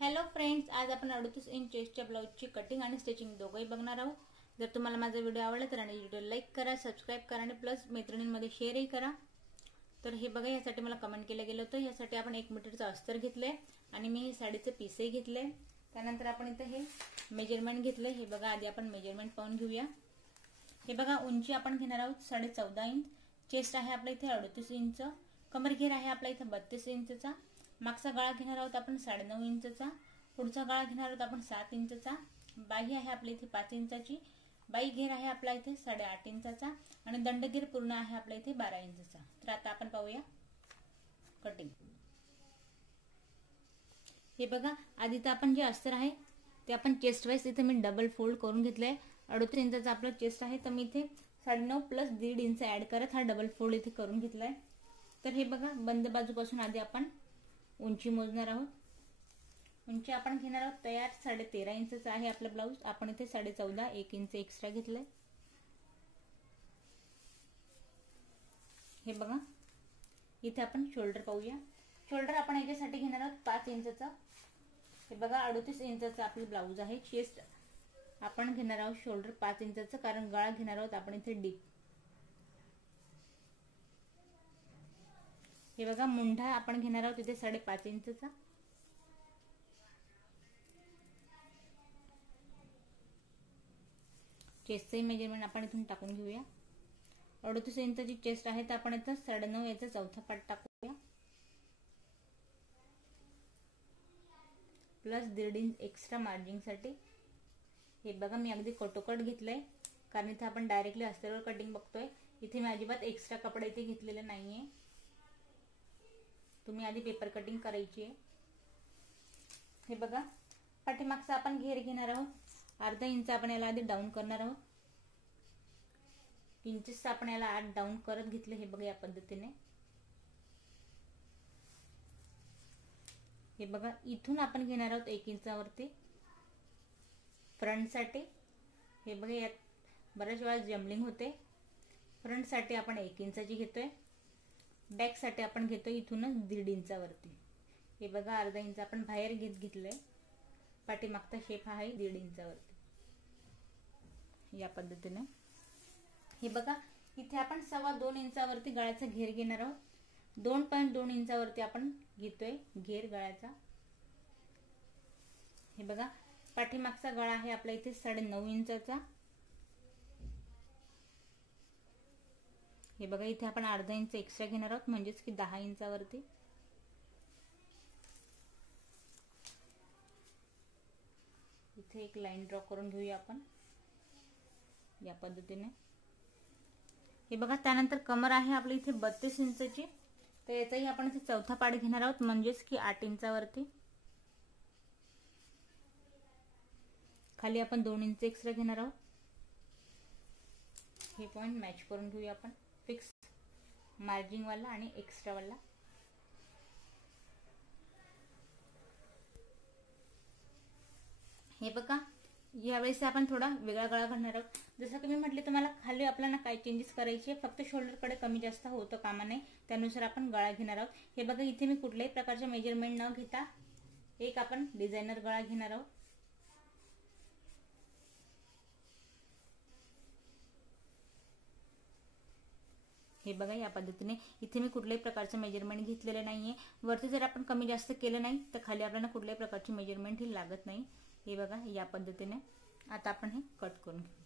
Hello friends, आज आपण 38 इंच चेस्टच्या ब्लाउजची कटिंग आणि स्टिचिंग दोघंही बघणार आहोत। जर तुम्हाला माझा व्हिडिओ आवडला तर व्हिडिओ लाईक करा, सबस्क्राइब करा आणि प्लस मैत्रिणींमध्ये शेअरही करा। तर हे बघा, यासाठी मला कमेंट केलं गेलं होतं। यासाठी आपण 1 मीटरचं अस्तर घेतले आणि मी हे साडीचे पीसही घेतले। त्यानंतर आपण इथे हे मेजरमेंट घेतले। हे बघा, आधी आपण मेजरमेंट पाहून घेऊया। हे बघा, उंची आपण घेणार आहोत 14.5 इंच, चेस्ट आहे आपल्या इथे 38 इंच, कमर घेर आहे आपल्या इथे 32 इंचचा, मागचा गळा घेणार आहोत आपण 9.5 इंचचा, पुढचा गळा घेणार आहोत आपण 7 इंचचा, बाही आहे आपल्या इथे 5 इंचाची, बाई घेर आहे आपल्या इथे 8.5 इंचाचा आणि दंडघेर पूर्ण आहे आपल्या इथे 12 इंचचा। तर आता आपण पाहूया कटिंग। हे बघा, आधी तर आपण जे अस्तर आहे ते आपण चेस्ट वाइज इथे मी डबल फोल्ड करून घेतलंय। 38 इंचाचा आपला चेस्ट आहे, तर मी इथे 9.5 प्लस 1.5 इंच ऍड करत हा डबल फोल्ड इथे करून घेतलाय। तर हे बघा, बंद बाजूपासून आधी आपण उंची मोजणार आहोत। उंची आपण घेणार आहोत तयार 13.5 इंचचा आहे आपला ब्लाउज, आपण इथे 14.5 1 इंच एक्स्ट्रा घेतलंय। हे बघा, इथे आपण शोल्डर पाहूया। शोल्डर आपण याच्यासाठी घेणार आहोत 5 इंचचा। हे बघा, 38 इंचचा आपला ब्लाउज आहे। चेस्ट आपण घेणार आहोत शोल्डर 5 इंचचा, कारण गळा घेणार आहोत आपण इथे डीप। हे बघा, मुंढा आपण घेणार आहोत इथे 5.5 इंचचा। चेस्टचे मेजरमेंट आपण इथून टाकून घेऊया। 38 इंचची चेस्ट आहे, तर आपण इथं 9.5 याचा चौथा पार्ट टाकूया, प्लस 1.5 इंच एक्स्ट्रा मार्जिन साठी। हे बघा, मी अगदी कटोकट घेतलंय, कारण इथे आपण डायरेक्टली अस्तरवर कटिंग बघतोय। इथे मी अजिबात एक्स्ट्रा कपडे इथे घेतलेले नाहीये, तुम्ही आधी पेपर कटिंग करायची आहे। हे बघा, पाठीमागचा आपण घेर घेणार आहोत अर्धा इंच, आपण याला आधी डाऊन करणार आहोत। इंचेस आपण याला आत डाऊन करत घेतले। हे बघा, या पद्धतीने। हे बघा, इथून आपण घेणार आहोत 1 इंचावरती फ्रंट साठी। हे बघा, यात बऱ्याच वेळा जम्बलिंग होते। फ्रंट साठी आपण 1 इंचाची घेतोय, बॅक साठी आपण घेतोय इथूनच 1.5 इंचावरती। हे बघा, अर्धा इंच आपण बाहेर घेतलंय। पाठीमागचा शेप आहे 1.5 इंचावरती, या पद्धतीने। हे बघा, इथे आपण 2.25 इंचावरती गळ्याचा घेर घेणार आहोत। 2.2 इंचावरती आपण घेतोय घेर गळ्याचा। हे बघा, पाठीमागचा गळा आहे आपल्या इथे 9.5 इंचाचा। हे बघा, इथे आपण अर्धा इंच एक्स्ट्रा घेणार आहोत, म्हणजेच की 10 इंचावरती। इथे एक लाईन ड्रॉ करून घेऊया आपण, या पद्धतीने। हे बघा, त्यानंतर कमर आहे आपली इथे 32 इंचची, तर याचाही आपण इथे चौथा पार्ट घेणार आहोत, म्हणजेच की 8 इंचावरती। खाली आपण 2 इंच एक्स्ट्रा घेणार आहोत। हे पॉइंट मॅच करून घेऊया आपण, फिक्स मार्जिन वाला आणि एक्स्ट्रा वाला। हे बघा, यावेळेस आपण थोडा वेगळा गळा घालणार आहोत। जसं की मी म्हटले तुम्हाला, खाली आपल्याला काय चेंजेस करायचे, फक्त शोल्डर कडे कमी जास्त होतं कामा नये, त्यानुसार आपण गळा घेणार आहोत। हे बघा, इथे मी कुठल्याही प्रकारचे मेजरमेंट न घेता एक आपण डिझायनर गळा घेणार आहोत। हे बघा, या पद्धतीने। इथे मी कुठल्याही प्रकारचे मेजरमेंट घेतलेले नाहीये। वरती जर आपण कमी जास्त केलं नाही तर खाली आपल्याला कुठल्याही प्रकारची मेजरमेंट ही लागत नाही। हे बघा, या पद्धतीने। आता आपण हे कट करून घेऊ।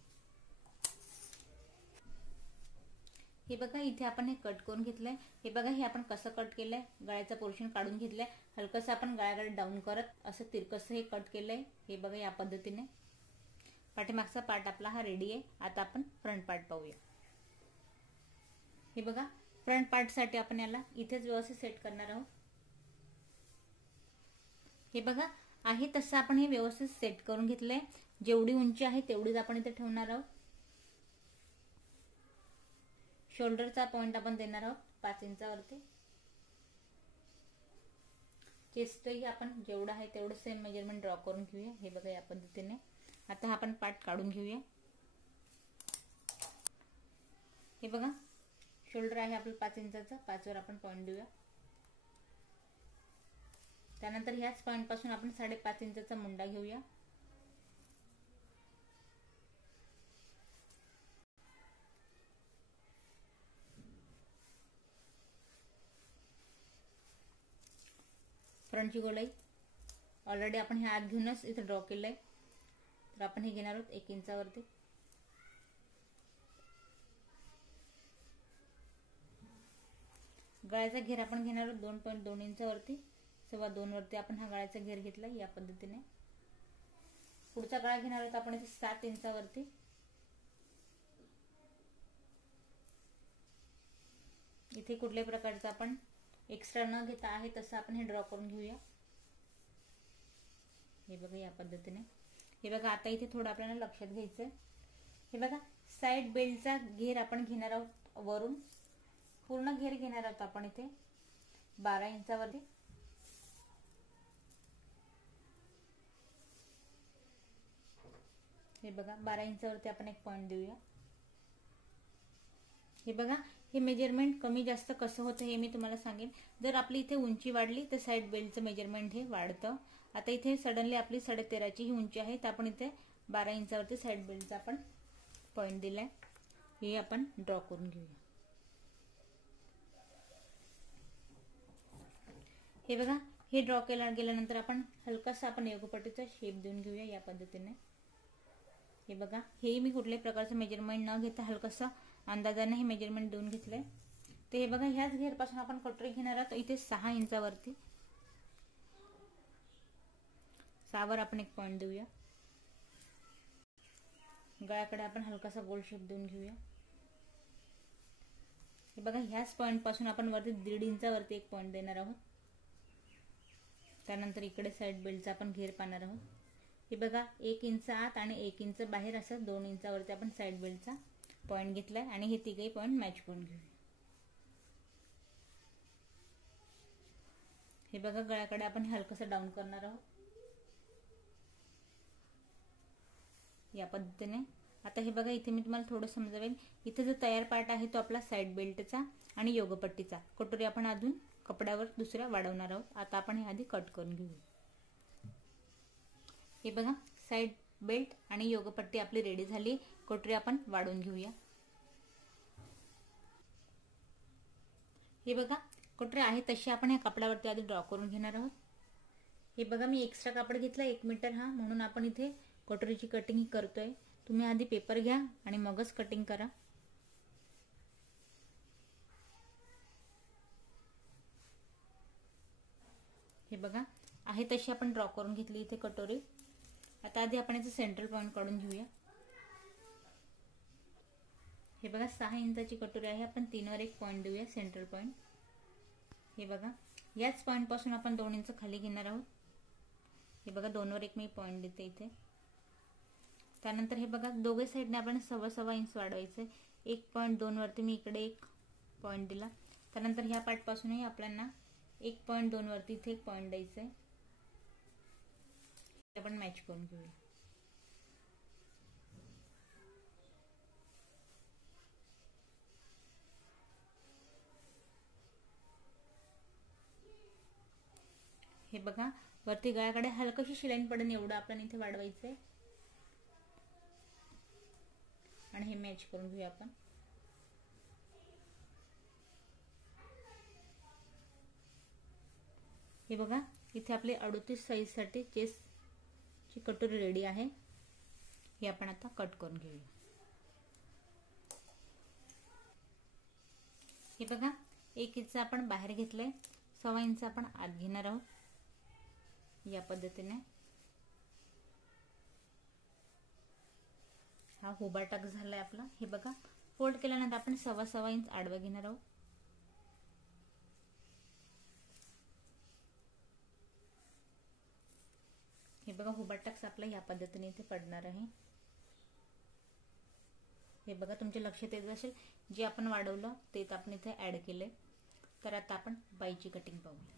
हे बघा, इथे आपण हे कट करून घेतलंय। हे बघा, हे आपण कसं कट केलंय, गळ्याचा पोर्शन काढून घेतलाय, हलकसं आपण गळ्याकडे डाऊन करत असं तिरकस हे कट केलंय। हे बघा, या पद्धतीने। पाठीमागचा पार्ट आपला हा रेडी आहे। आता आपण फ्रंट पार्ट पाहूया। हे बघा, फ्रंट पार्ट साठी आपण याला इथेच व्यवस्थित सेट करणार आहोत। हे बघा, आहे तसं आपण हे व्यवस्थित सेट करून घेतलंय। जेवढी उंची आहे तेवढीच आपण इथे ठेवणार आहोत। शोल्डरचा पॉइंट आपण देणार आहोत 5 इंचावरती। चेस्टही आपण जेवढं आहे तेवढं सेम मेजरमेंट ड्रॉ करून घेऊया। हे बघा, या पद्धतीने। आता आपण पार्ट काढून घेऊया। हे बघा, शोल्डर आहे आपलं 5 इंचाचं, 5 वर आपण पॉइंट देऊया। त्यानंतर ह्याच पॉइंट पासून आपण 5.5 इंचाचा मुंडा घेऊया. फ्रंटची गोलाई ऑलरेडी आपण हे आत घेऊनच इथे ड्रॉ केलंय. तर आपण हे घेणार आहोत 1 इंचावरती. गळ्याचा घेर आपण घेणार आहोत 2.2 इंचावरती. 2.25 वरती आपण हा गळ्याचा घेर घेतला या पद्धतीने. पुढचा गळा घेणार आहोत आपण इथे 7 इंचावरती. इथे कुठल्याही प्रकारचा आपण एक्स्ट्रा न घेता आहे तसं आपण हे ड्रॉ करून घेऊया. हे बघा या पद्धतीने. हे बघा आता इथे थोडं आपल्याला लक्षात घ्यायचंय. हे बघा साइड बेल्टचा घेर आपण घेणार आहोत वरून. पूर्ण घेर घेणार आहोत आपण इथे 12 इंचावरती. हे बघा 12 इंचावरती आपण एक पॉइंट देऊया. हे बघा हे मेजरमेंट कमी जास्त कसं होतं हे मी तुम्हाला सांगेन. जर आपली इथे उंची वाढली तर साइड बेल्टचं मेजरमेंट हे वाढतं. आता इथे सडनली आपली 13.5 ही उंची आहे तर आपण इथे 12 इंचावरती साइड बेल्टचा आपण पॉइंट दिलाय. हे आपण ड्रॉ करून घेऊया. हे बघा हे ड्रॉ गेल्यानंतर आपण हलकासा आपण योगपट्टीचा शेप देऊन घेऊया या पद्धतीने. हे बघा हे मी कुठल्याही प्रकारचं मेजरमेंट न घेता हलकासा अंदाजाने हे मेजरमेंट देऊन घेतलंय. तर हे बघा ह्याच घेर पासून आपण कटोरी घेणार आहोत इथे 6 इंचावरती. 6 वर आपण एक पॉइंट देऊया. गळ्याकडे आपण हलकासा गोल शेप देऊन घेऊया. हे बघा ह्याच पॉइंट पासून आपण वरती 1.5 इंचावरती एक पॉइंट देणार आहोत. त्यानंतर इकडे साइड बेल्टचा आपण घेर पाहणार आहोत. हे बघा 1 इंच आत आणि 1 इंच बाहेर असं 2 इंचावरती आपण साइड बेल्टचा पॉइंट घेतलाय आणि हे तिघही पॉइंट मॅच करून घेऊया. हे बघा गळ्याकडे आपण हलकसं डाऊन करणार आहोत या पद्धतीने. आता हे बघा इथे मी तुम्हाला थोडं समजावेन. इथे जो तयार पार्ट आहे तो आपला साइड बेल्टचा आणि योगपट्टीचा. कटोरी आपण अजून कपड्यावर दुसऱ्या वाढवणार आहोत. आता आपण हे आधी कट करून घेऊया. हे बघा साइड बेल्ट आणि योगपट्टी आपली रेडी झाली. कटोरी आपण वाढवून घेऊया. हे बघा कटोरी आहे तशी आपण या कपड्यावरती आधी ड्रॉ करून घेणार आहोत. हे बघा मी एक्स्ट्रा कापड घेतला 1 मीटर हा, म्हणून आपण इथे कटोरीची कटिंग करतोय. तुम्ही आधी पेपर घ्या आणि मगच कटिंग करा. हे बघा आहे तशी आपण ड्रॉ करून घेतली इथे कटोरी. आता आधी आपण याचं सेंट्रल पॉइंट काढून घेऊया. हे बघा 6 इंचाची कटोरी आहे. आपण 3 वर एक पॉइंट देऊया सेंट्रल पॉइंट. हे बघा याच पॉइंट पासून आपण 2 इंच खाली घेणार आहोत. हे बघा 2 वर एक मी पॉइंट देते इथे. त्यानंतर हे बघा दोघे साईडने आपण 1.25 इंच वाढवायचे. 1.2 वरती मी इकडे एक पॉइंट दिला. त्यानंतर ह्या पार्ट पासूनही आपल्याला 1.2 वरती इथे एक पॉइंट द्यायचा आहे. आपण मॅच करून घेऊया. हे बघा वरती गळ्याकडे हलकशी शिलाईन पडेल एवढं आपण इथे वाढवायचंय आणि हे मॅच करून घेऊया आपण. हे बघा इथे आपली 38 साइज साठी चेस्टची कटोरी रेडी आहे. हे आपण आता कट करून घेऊया. हे बघा 1 इंच आपण बाहेर घेतलंय. 1.25 इंच आपण आत घेणार आहोत या पद्धतीने. हा उभा टाक झालाय आपला. हे बघा फोल्ड केल्यानंतर आपण 1.25 इंच आडवा घेणार आहोत. हे बघा उभा टाक्स आपला या पद्धतीने इथे पडणार आहे. हे बघा तुमच्या लक्षात येत असेल जे आपण वाढवलं ते आपण इथे ऍड केले. तर आता आपण बाईची कटिंग पाहूया.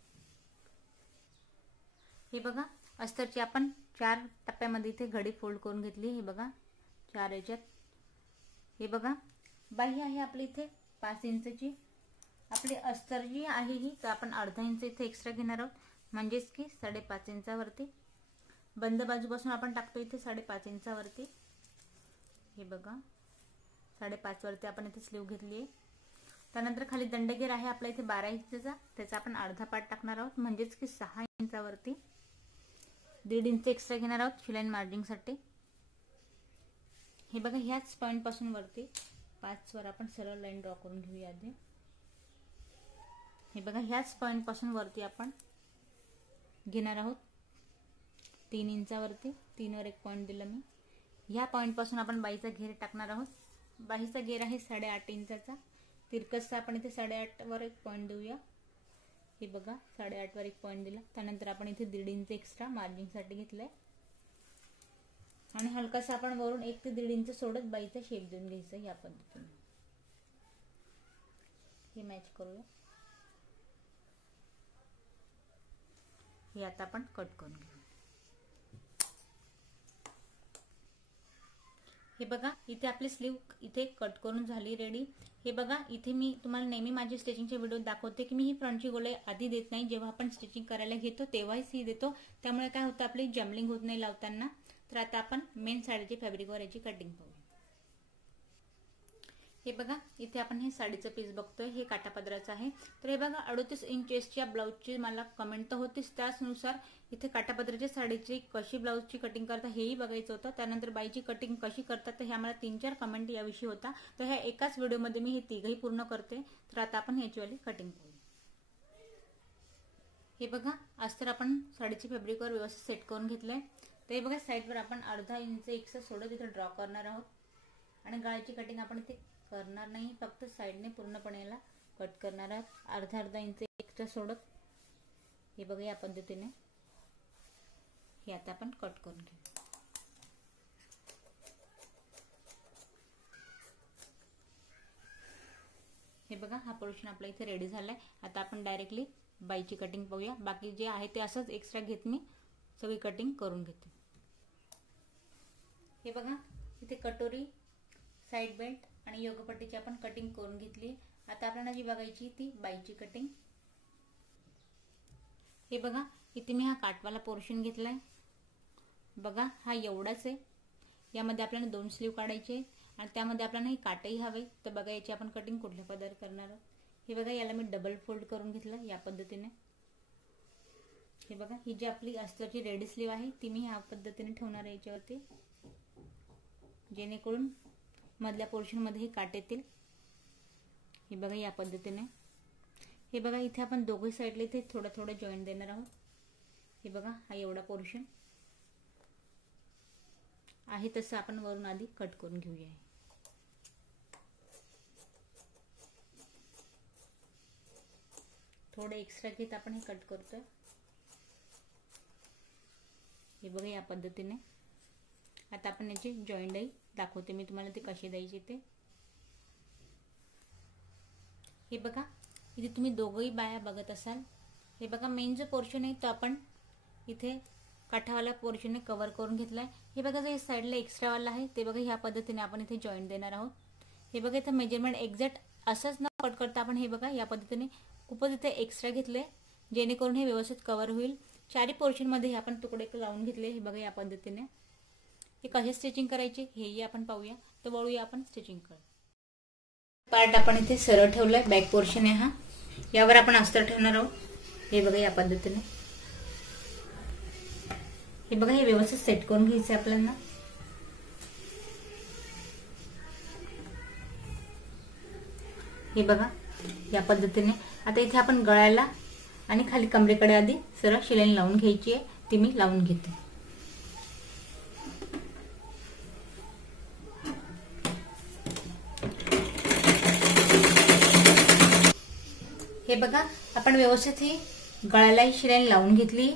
हे बघा अस्तरची आपण 4 टप्प्यामध्ये इथे घडी फोल्ड करून घेतली. हे बघा 4 याच्यात. हे बघा बाई आहे आपली इथे 5 इंचची. आपली अस्तर जी आहे ही तर आपण 1/2 इंच इथे एक्स्ट्रा घेणार आहोत. म्हणजेच की 5.5 इंचावरती बंद बाजूपासून आपण टाकतो इथे 5.5 इंचावरती। हे बघा 5.5 वरती आपण इथे स्लीव घेतली आहे। त्यानंतर खाली दंडगेर आहे आपल्या इथे 12 इंचचा, त्याचा आपण अर्धा पार्ट टाकणार आहोत म्हणजेच की 6 इंचावरती 1.5 इंच एक्स्ट्रा घेणार आहोत शिलाई मार्जिंगसाठी। हे बघा ह्याच पॉइंट पासून वरती 5 वर आपण सरळ लाईन ड्रॉ करून घेऊया आधी। हे बघा ह्याच पॉइंट पासून वरती आपण घेणार आहोत 3 इंचावरती। 3 वर एक पॉइंट दिला मी। ह्या पॉइंट पासून आपण बाईचा घेर टाकणार आहोत। बाईचा घेर आहे 8.5 इंचाचा, तिरकसचा आपण इथे 8.5 वर एक पॉइंट देऊया। हे बघा 8.5 वर एक पॉइंट दिला। त्यानंतर आपण इथे 1.5 इंच एक्स्ट्रा मार्जिंग साठी घेतलंय आणि हलकासा आपण वरून 1 ते 1.5 इंच सोडत बाईचा शेप देऊन घ्यायचा या पद्धतीने। हे मॅच करूया। हे आता आपण कट करून घेऊ। हे बघा इथे आपली स्लीव इथे कट करून झाली रेडी। हे बघा इथे मी तुम्हाला नेहमी माझ्या स्टिचिंगचे व्हिडिओ दाखवते की मी ही फ्रंटची गोलाई आधी देत नाही, जेव्हा आपण स्टिचिंग करायला घेतो तेव्हाच ही देतो, त्यामुळे काय होतं आपली जम्बलिंग होत नाही लावताना। तर आता आपण मेन साडीची फॅब्रिकवर याची कटिंग पाहू। हे बघा इथे आपण हे साडीचं पीस बघतोय, हे काठापदराचं आहे। तर हे बघा 38 इंच चेस्टच्या ब्लाउजची मला कमेंट तर होतीच, त्यानुसार इथे काठापदराच्या साडीची कशी ब्लाउजची कटिंग करता हेही बघायचं होतं। त्यानंतर बाईची कटिंग कशी करतात तर ह्या मला 3-4 कमेंट याविषयी होता, तर ह्या एकाच व्हिडिओमध्ये मी हे तिघही पूर्ण करते। तर आता आपण ह्याची वाली कटिंग पाहू। हे बघा अस्तर आपण साडीची फॅब्रिकवर व्यवस्थित सेट करून घेतलंय। तर हे बघा साईडवर आपण अर्धा इंच एक्स्ट्रा सोडत इथे ड्रॉ करणार आहोत आणि गळ्याची कटिंग आपण इथे करणार नाही, फक्त साइडने पूर्णपणे याला कट करणार आहोत अर्धा इंच एक्स्ट्रा सोडत। हे बघा या पद्धतीने हे आता आपण कट करून घेऊ। हे बघा हा पोर्शन आपला इथे रेडी झालाय। आता आपण डायरेक्टली बाईची कटिंग पाहूया। बाकी जे आहे ते असंच एक्स्ट्रा घेत मी सगळी कटिंग करून घेते। हे बघा इथे कटोरी, साइड बेल्ट आणि योगपट्टीची आपण कटिंग करून घेतली। आता आपल्याला जी बघायची ती बाईची कटिंग। हे बघा इथे मी हा काटवाला पोर्शन घेतलाय, बघा हा एवढाच आहे। यामध्ये आपल्याला 2 स्लीव काढायचे आणि त्यामध्ये आपल्याला हे काटही हवे, तर बघा याची आपण कटिंग कुठल्या पद्धतीने करणार आहोत। हे बघा याला मी डबल फोल्ड करून घेतलं या पद्धतीने। हे बघा ही जी आपली अस्त्रची रेडी स्लीव आहे ती मी ह्या पद्धतीने ठेवणार आहे याच्यावरती, जेणेकरून मधल्या पोर्शन मध्ये हे काट येतील। हे बघा या पद्धतीने। हे बघा इथे आपण दोघे साइडला इथे थोडं थोडं जॉईंट देणार आहोत। हे बघा हा एवढा पोर्शन आहे तसं आपण वरून आधी कट करून घेऊया। थोडं एक्स्ट्रा घेत आपण हे कट करतोय। हे बघा या पद्धतीने। आता आपण याची जॉईंटही दाखवते मी तुम्हाला ते कसे द्यायचे ते। हे बघा इथे तुम्ही दोघही बाया बघत असाल। हे बघा मेन जो पोर्शन आहे तो आपण इथे काठावाला पोर्शनने कव्हर करून घेतलाय। हे बघा जे साइडला एक्स्ट्रा वाला आहे ते बघा ह्या पद्धतीने आपण इथे जॉईंट देणार आहोत। हे बघा इथे मेजरमेंट एक्झॅक्ट असंच न कट करता आपण हे बघा या पद्धतीने खूपच इथे एक्स्ट्रा घेतले, जेणेकरून हे व्यवस्थित कव्हर होईल। चारी पोर्शन मध्ये आपण तुकडे लावून घेतले। हे बघा या पद्धतीने। हे कसे स्टिचिंग करायचे हेही आपण पाहूया, तर वळूया आपण स्टिचिंग कर। पार्ट आपण इथे सरळ ठेवलाय, बॅक पोर्शन आहे हा, यावर आपण अस्तर ठेवणार आहोत। हे बघा या पद्धतीने। हे बघा हे व्यवस्थित सेट करून घ्यायचे आपल्याला। हे बघा या पद्धतीने। आता इथे आपण गळ्याला आणि खाली कमरेकडे आधी सरळ शिलाई लावून घ्यायची आहे, ती मी लावून घेते। हे बघा आपण व्यवस्थित ही गळ्याला शिलाई लावून घेतली,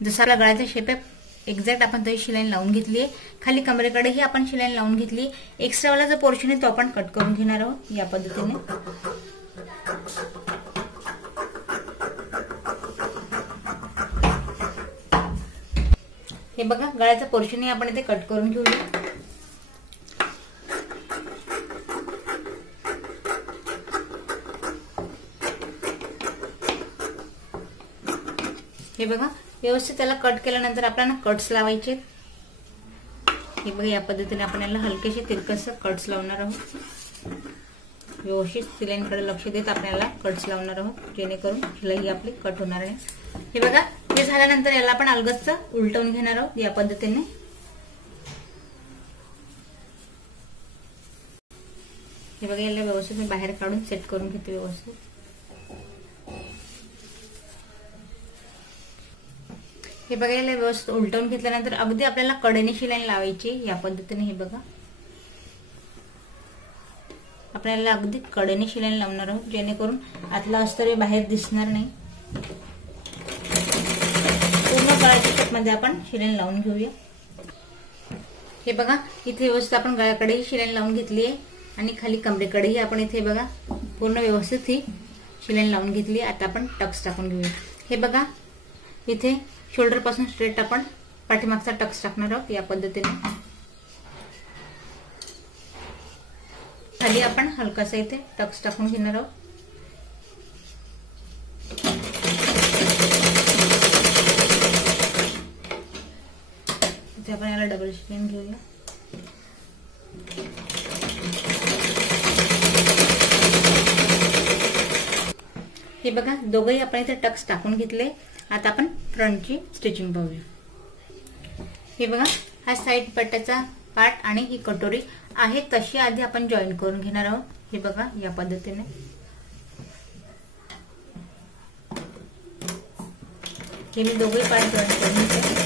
जसा आपला गळ्याचा शेप आहे एक्झॅक्ट आपण तशी शिलाई लावून घेतली आहे। खाली कमरेकडेही आपण शिलाई लावून घेतली। एक्स्ट्रा वाला जो पोर्शन आहे तो आपण कट करून घेणार आहोत या पद्धतीने। हे बघा गळ्याचा पोर्शनही आपण इथे कट करून घेऊया। हे बघा व्यवस्थित त्याला कट केल्यानंतर आपल्याला कट्स लावायचे। हे बघा या पद्धतीने आपण याला हलकेसे तिरकस कट्स लावणार आहोत। व्यवस्थित शिलाईकडे लक्ष देत आपल्याला कट्स लावणार आहोत जेणेकरून शिलाई आपली कट होणार नाही। हे बघा हे झाल्यानंतर याला आपण अलगदच उलटवून घेणार आहोत या पद्धतीने। हे बघा याला व्यवस्थित मी बाहेर काढून सेट करून घेते व्यवस्थित। हे बघा याला व्यवस्थित उलटवून घेतल्यानंतर अगदी आपल्याला कडेने शिलाई लावायची या पद्धतीने। हे बघा आपल्याला अगदी कडेने शिलाई लावणार आहोत जेणेकरून आतला अस्तर बाहेर दिसणार नाही। पूर्ण गळ्याच्या कटमध्ये आपण शिलाई लावून घेऊया। हे बघा इथे व्यवस्थित आपण गळ्याकडेही शिलाई लावून घेतली आहे आणि खाली कमरेकडेही आपण इथे बघा पूर्ण व्यवस्थित ही शिलाई लावून घेतली। आता आपण टक्स टाकून घेऊया। हे बघा इथे शोल्डर पासून स्ट्रेट आपण पाठीमागचा टक्स टाकणार आहोत या पद्धतीने। खाली आपण हलकासा इथे टक्स टाकून घेणार आहोत। इथे आपण याला डबल शिलाईन घेऊया। हे बघा दोघंही आपण इथे टक्स टाकून घेतले। आता आपण फ्रंटची स्टिचिंग पाहूया। हे बघा हा साइड पट्ट्याचा पार्ट आणि ही कटोरी आहे तशी आधी आपण जॉईन करून घेणार आहोत। हे बघा या पद्धतीने। हे मी दोघे पार्ट जॉईन करून घेते।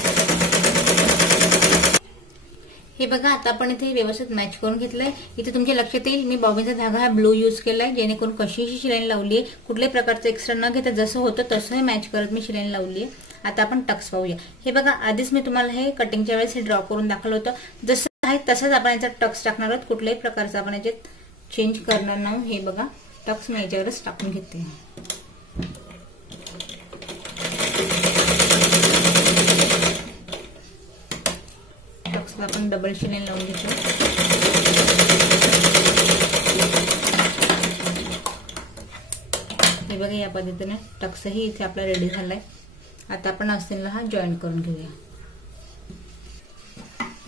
हे बघा आता आपण इथे व्यवस्थित मॅच करून घेतलंय। इथे तुमच्या लक्षात येईल मी बॉबिनचा धागा हा ब्लू यूज केलाय जेणेकरून कशीही शिलाई लावली आहे। कुठल्याही प्रकारचं एक्स्ट्रा न घेता जसं होतं तसं मॅच करत मी शिलाई लावली आहे। आता आपण टक्स पाहूया। हे बघा आधीच मी तुम्हाला हे कटिंगच्या वेळेस हे ड्रॉ करून दाखवलं होतं। जसं आहे तसंच आपण याचा टक्स टाकणार आहोत। कुठल्याही प्रकारचं आपण याच्यात चेंज करणार नाही। हे बघा टक्स मी याच्यावरच टाकून घेते। आपण डबल शिलाई लावून घेतो। हे बघा या पद्धतीने टक्सही इथे आपला रेडी झालाय। आता आपण आस्तीनला हा जॉईन करून घेऊया।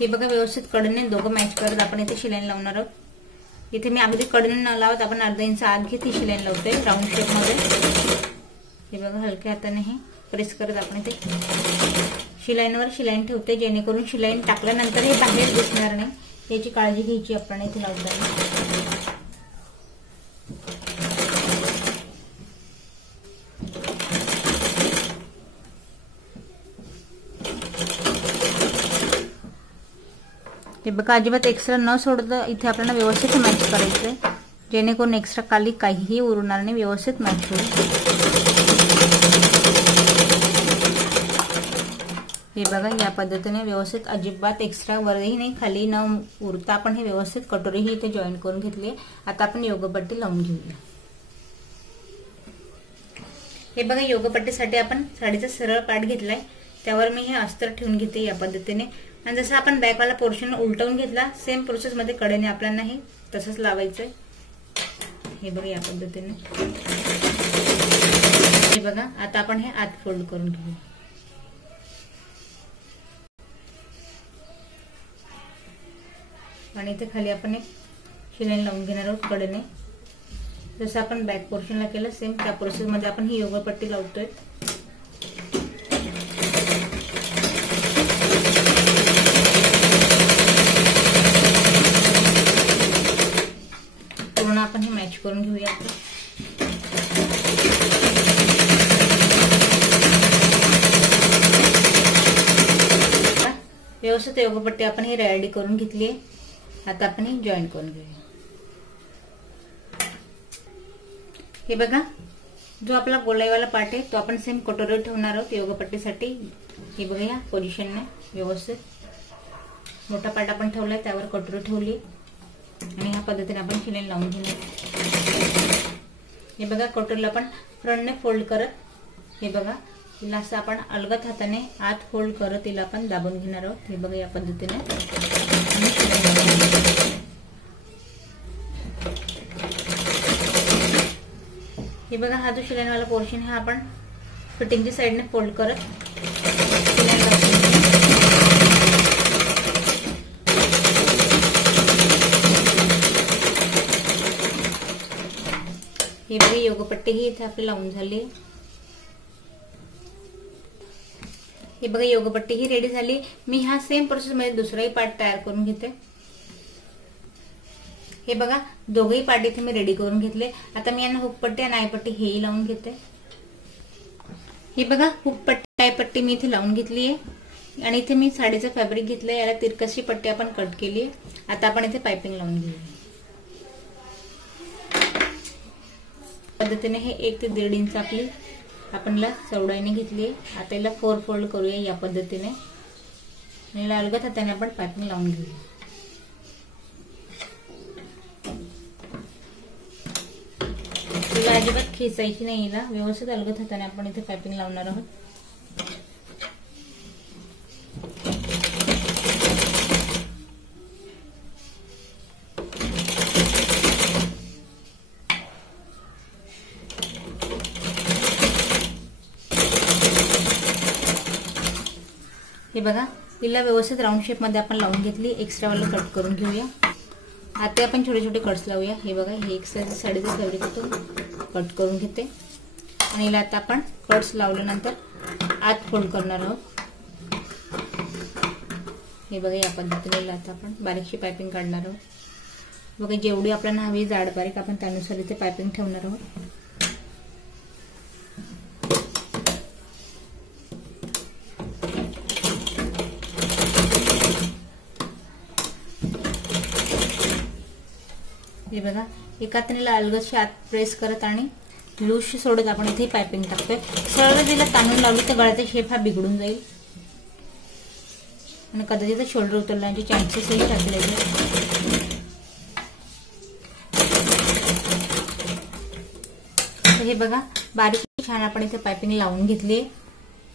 हे बघा व्यवस्थित कडेने दोघं मॅच करत आपण इथे शिलाई लावणार आहोत। इथे मी अगदी कडेने न लावत आपण अर्धा इंच आत घेत ही शिलाई लावते राऊंड शेप मध्ये। हे बघा हलक्या हाताने हे प्रेस करत आपण इथे शिलाईनवर शिलाई ठेवते जेणेकरून शिलाई टाकल्यानंतर हे बाहेर दिसणार नाही याची काळजी घ्यायची आपण इथे लावताना। हे बघा अजिबात एक्स्ट्रा न सोडता इथे आपल्याला व्यवस्थित मॅच करायचंय जेणेकरून एक्स्ट्रा खाली काहीही उरणार नाही, व्यवस्थित मॅच होईल। हे बघा या पद्धतीने व्यवस्थित अजिबात एक्स्ट्रा वरही नाही खाली न उरता आपण हे व्यवस्थित कटोरी ही इथे जॉईन करून घेतली आहे। आता आपण योगपट्टी लावून घेऊया। हे बघा योगपट्टीसाठी आपण साडीचा सरळ पार्ट घेतलाय त्यावर मी हे अस्तर ठेवून घेते या पद्धतीने आणि जसं आपण बॅकवाला पोर्शन उलटवून घेतला सेम प्रोसेस मध्ये कडेने आपल्याला हे तसंच लावायचंय। हे बघा या पद्धतीने। हे बघा आता आपण हे आत फोल्ड करून घेऊ आणि इथे खाली आपण एक शिलाई लावून घेणार आहोत कडेने। जसं आपण बॅक पोर्शनला केलं सेम त्या प्रोसेस मध्ये आपण ही योगपट्टी लावतोय। पूर्ण आपण हे मॅच करून घेऊया। व्यवस्थित योगपट्टी आपण ही रेडी करून घेतली आहे। आता आपण हे जॉईन करून घेऊया। हे बघा जो आपला गोलाईवाला पार्ट आहे तो आपण सेम कटोरीवर ठेवणार आहोत योगपट्टीसाठी। हे बघा या पोझिशनने व्यवस्थित मोठा पार्ट आपण ठेवलाय त्यावर कटोरी ठेवली आणि या पद्धतीने आपण शिलाई लावून घेणार। हे बघा कटोरीला आपण फ्रंटने फोल्ड करत हे बघा तिला असं आपण अलगद हाताने आत फोल्ड करत तिला आपण दाबून घेणार आहोत। हे बघा या पद्धतीने। हे बघा हा जो शिलाईवाला पोर्शन आहे आपण फिटिंगच्या साइडने फोल्ड करत योगपट्टी ही इथे आपली लावून झाली. हे बघा योगपट्टी ही रेडी झाली. मी हा सेम प्रोसेस मध्ये दुसराही पार्ट तयार करून घेते. हे बघा दोघेही पार्ट इथे मी रेडी करून घेतले. आता मी यांना हुकपट्टी आणि आयपट्टी हेही लावून घेते. हे बघा हुकपट्टी आयपट्टी मी इथे लावून घेतली आहे आणि इथे मी साडीचं फॅब्रिक घेतलंय. याला तिरकशी पट्टी आपण कट केली आहे. आता आपण इथे पायपिंग लावून घेऊया. पद्धतीने हे 1 ते 1.5 इंच आपली आपण चौडाईने घेतली आहे. आता याला 4 फोल्ड करूया या पद्धतीने आणि याला अलगद हाताने आपण पायपिंग लावून घेऊया. तिला अजिबात खेचायची नाही. हिला व्यवस्थित अलगद हाताने आपण इथे पायपिंग लावणार आहोत. हे बघा हिला व्यवस्थित राऊंड शेप मध्ये आपण लावून घेतली. एक्स्ट्रा वाला कट करून घेऊया. आता आपण छोटे छोटे कट्स लावूया. हे बघा हे एक्स्ट्रा साडीचं फॅब्रिक होतं कट करून घेते आणि हिला आता आपण कट्स लावल्यानंतर आत फोल्ड करणार आहोत. हे बघा या पद्धतीने आता आपण बारीकशी पायपिंग काढणार आहोत. बघा जेवढी आपल्याला हवी जाड बारीक आपण त्यानुसार इथे पायपिंग ठेवणार आहोत. हे बघा एका हाताने अलगदशी आत प्रेस करत आणि लूजशी सोडत आपण इथे पायपिंग टाकतोय. सरळ तिला ताणून लावली तर गळ्याचा शेप हा बिघडून जाईल आणि कदाचित शोल्डर उतरण्याचे चान्सेसही राहतील. हे बघा बारीक छान आपण इथे पायपिंग लावून घेतली.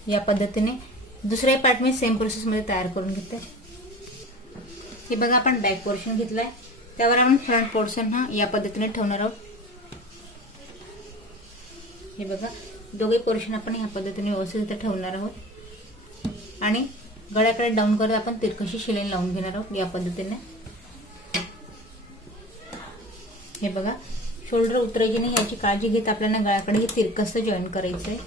या पद्धतीने दुसऱ्या पार्ट मी सेम प्रोसेस मध्ये तयार करून घेते. हे बघा आपण बॅक पोर्शन घेतलाय. त्यावर आपण फ्रंट पोर्शन हा या पद्धतीने ठेवणार आहोत. हे बघा दोघे पोर्शन आपण या पद्धतीने व्यवस्थित इथे ठेवणार आहोत आणि गळ्याकडे डाऊन करत आपण तिरकशी शिलाई लावून घेणार आहोत या पद्धतीने. हे बघा शोल्डर उतरायची नाही याची काळजी घेत आपल्याला गळ्याकडे हे तिरकस जॉईन करायचंय.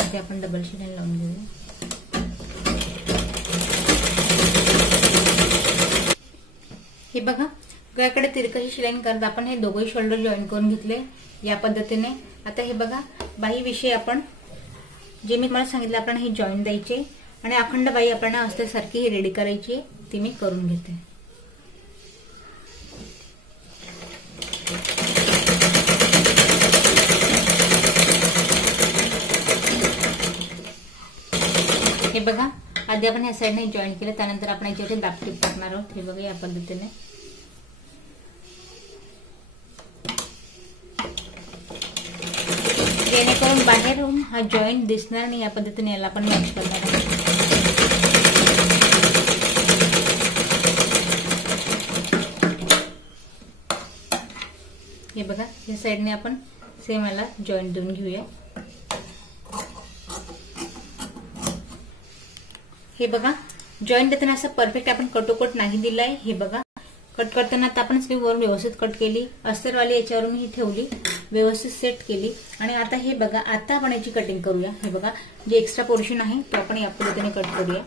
इथे आपण डबल शिलाई लावून घेऊया. हे बघा गळ्याकडे तिरकशी शिलाई करत आपण हे दोघे शोल्डर जॉईन करून घेतले या पद्धतीने. आता हे बघा बाही विषयी आपण जे मी तुम्हाला सांगितलं आपण हे जॉईन द्यायचे आणि अखंड बाही आपल्याला असल्यासारखी ही रेडी करायची ती मी करून घेते. हे बघा आधी आपण ह्या साईडने जॉईन केलं त्यानंतर आपण याच्यावरती दाबटीप टाकणार आहोत. हे बघा या पद्धतीने. जेणेकरून बाहेरून हा जॉईंट दिसणार नाही या पद्धतीने याला आपण मॅच करणार आहोत. हे बघा या साईडने आपण सेम याला जॉईंट देऊन घेऊया. हे बघा जॉईंट देताना असं परफेक्ट आपण कटोकट नाही दिलाय. हे बघा कट करताना आपण स्लीव वर व्यवस्थित कट केली. अस्तरवाली याच्यावरून ही ठेवली व्यवस्थित सेट केली आणि आता हे बघा आता आपण याची कटिंग करूया. हे बघा जे एक्स्ट्रा पोर्शन आहे तो आपण या पद्धतीने कट करूया.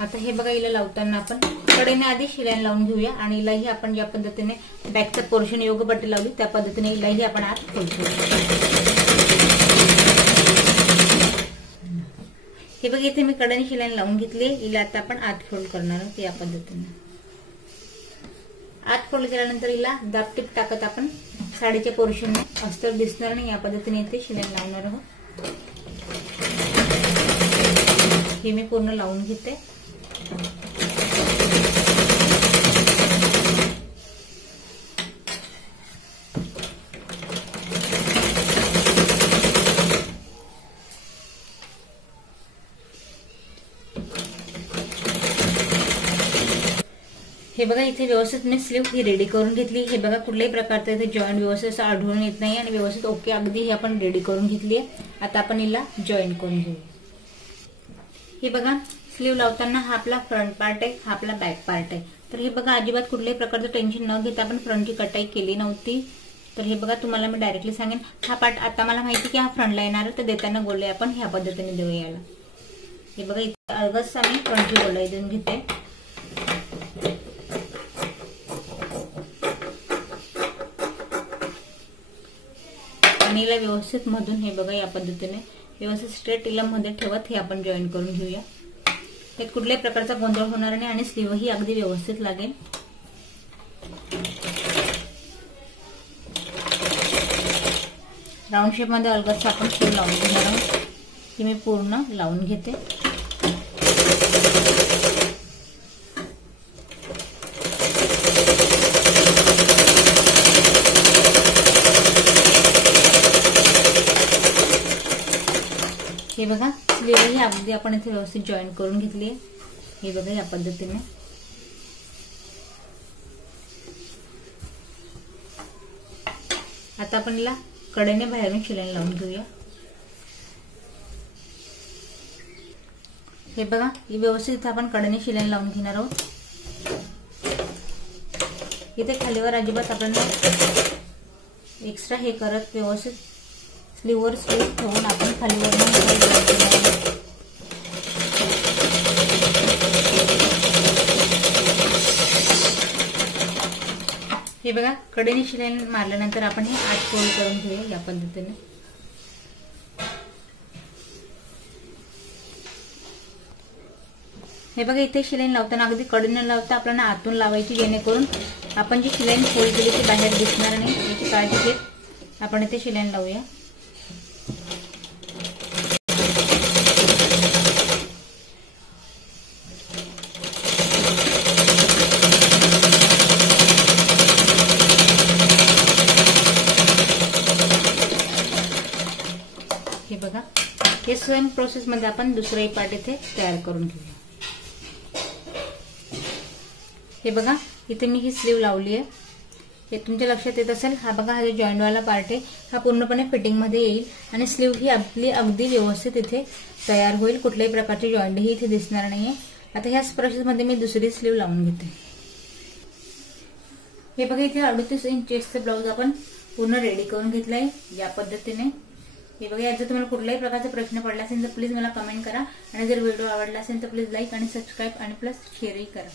आता हे बघा हिला लावताना आपण कडेने आधी शिलाई लावून घेऊया आणि हिलाही आपण ज्या पद्धतीने बॅकचा पोर्शन योगपट्टी लावली त्या पद्धतीने हिलाही आपण आत ठेवतो. हे बघा इथे मी कडेने शिलाई लावून घेतली. हिला आता आपण आत फोल्ड करणार आहोत या पद्धतीने. आत फोल्ड केल्यानंतर हिला दाबटीप टाकत आपण साडीच्या पोर्शनने अस्तर दिसणार नाही या पद्धतीने इथे शिलाई लावणार आहोत. हे मी पूर्ण लावून घेते. बघा इथे व्यवस्थित मी स्लीव्ह ही रेडी करून घेतली। हे बघा कुठल्याही प्रकारचं इथे जॉईंट व्यवस्थित आढळून येत नाही आणि व्यवस्थित ओके अगदी हे आपण रेडी करून घेतली आहे। आता आपण हिला जॉईन करून घेऊया। हे बघा स्लीव्ह लावताना हा आपला फ्रंट पार्ट आहे, हा आपला बॅक पार्ट आहे। तर हे बघा अजिबात कुठल्याही प्रकारचं टेन्शन न घेता आपण फ्रंटची कटाई केली नव्हती। तर हे बघा तुम्हाला मी डायरेक्टली सांगेन हा पार्ट आता मला माहिती की हा फ्रंटला येणार आहे, तर देताना गोलाई आपण ह्या पद्धतीने देऊया याला। हे बघा इथे अर्धच आम्ही फ्रंटची गोलाई देऊन घेते। आणि हिला व्यवस्थित मधून हे बघा या पद्धतीने व्यवस्थित स्ट्रेट हिला मध्ये ठेवत हे आपण जॉईन करून घेऊया। यात कुठल्याही प्रकारचा गोंधळ होणार नाही आणि स्लीव्ह ही अगदी व्यवस्थित लागेल। राऊंड शेप मध्ये अलगदचा आपण स्लीव्ह लावून घेणार आहोत। ही मी पूर्ण लावून घेते। हे बघा स्लीव्ह ही अगदी आपण इथे व्यवस्थित जॉईन करून घेतली आहे। हे बघा या पद्धतीने आता आपण हिला कडेने बाहेरून शिलाई लावून घेऊया। हे बघा ही व्यवस्थित आपण कडेने शिलाई लावून घेणार आहोत। इथे खालीवर अजिबात आपण एक्स्ट्रा हे करत व्यवस्थित स्लीव्हवर स्लीव्ह ठेवून आपण खालीवर हे बघा कडेने शिलाई मारल्यानंतर आपण हे आठ फोल्ड करून घेऊया या पद्धतीने। हे बघा इथे शिलाई लावताना अगदी कडेने लावता आपल्याला आतून लावायची, जेणेकरून आपण जी शिलाई फोल्ड केली ती बाहेर दिसणार नाही याची काळजी घेत आपण इथे शिलाई लावूया। हे बघा हे सेम प्रोसेस मध्ये आपण दुसराही पार्ट इथे तयार करून घेऊया। हे बघा इथे मी ही स्लीव्ह लावली आहे। हे तुमच्या लक्षात येत असेल, हा बघा हा जो जॉईंट वाला पार्ट आहे हा पूर्णपणे फिटिंग मध्ये येईल आणि स्लीव्ह ही आपली अगदी व्यवस्थित इथे तयार होईल। कुठल्याही प्रकारचे जॉईंट ही इथे दिसणार नाहीये। आता ह्याच प्रोसेस मध्ये मी दुसरी स्लीव्ह लावून घेते। हे बघा इथे 38 इंच चेस्टचा ब्लाउज आपण पूर्ण रेडी करून घेतलाय या पद्धतीने। हे बघा यात जर तुम्हाला कुठल्याही प्रकारचा प्रश्न पडला असेल तर प्लीज मला कमेंट करा आणि जर व्हिडिओ आवडला असेल तर प्लीज लाईक आणि सबस्क्राईब आणि प्लस शेअरही करा।